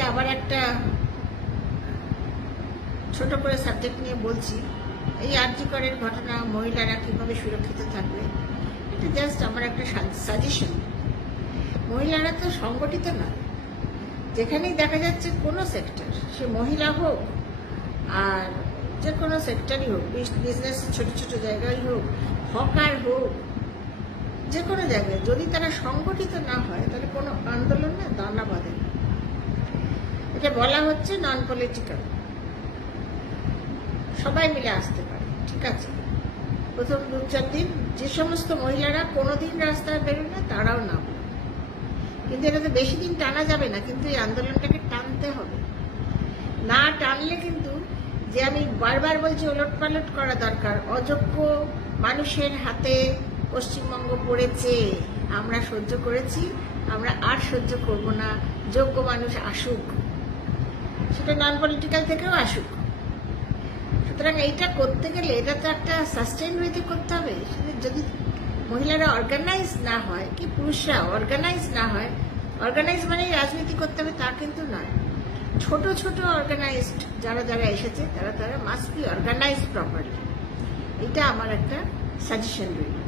আজকে আবার একটা ছোট করে সাবজেক্ট নিয়ে বলছি। এই আরজি করের ঘটনা, মহিলারা কিভাবে সুরক্ষিত থাকবে, এটা জাস্ট আমার একটা সাজেশন। মহিলারা তো সংগঠিত না, যেখানেই দেখা যাচ্ছে কোনো সেক্টর, সে মহিলা হোক আর যে কোনো সেক্টরই হোক, বিজনেস ছোট ছোট জায়গায় হোক, হকার হোক, যে কোনো জায়গায় যদি তারা সংগঠিত না হয় তাহলে কোনো আন্দোলন না দানা বাঁধে না। এটা বলা হচ্ছে নন পলিটিক্যাল, সবাই মিলে আসতে পারে, ঠিক আছে। প্রথম 2-4 দিন যে সমস্ত মহিলারা কোনোদিন রাস্তায় বেরোয় না তারাও নামবে, কিন্তু এটা তো বেশি দিন টানা যাবে না। কিন্তু এই আন্দোলনটাকে টানতে হবে, না টানলে কিন্তু, যে আমি বারবার বলছি, ওলট পালট করা দরকার। অযোগ্য মানুষের হাতে পশ্চিমবঙ্গ পড়েছে, আমরা সহ্য করেছি, আমরা আর সহ্য করব না। যোগ্য মানুষ আসুক, সেটা নন পলিটিক্যাল থেকেও আসুক। সুতরাং এইটা করতে গেলে এটা তো একটা সাস্টেইন ওয়েতে করতে হবে। যদি মহিলারা অর্গানাইজ না হয়, কি পুরুষরা অর্গানাইজ না হয়, অর্গানাইজ মানে রাজনীতি করতে হবে তা কিন্তু নয়। ছোট ছোট অর্গানাইজড যারা যারা এসেছে তারা মাস্ট বি অর্গানাইজড প্রপারলি। এটা আমার একটা সাজেশন রইল।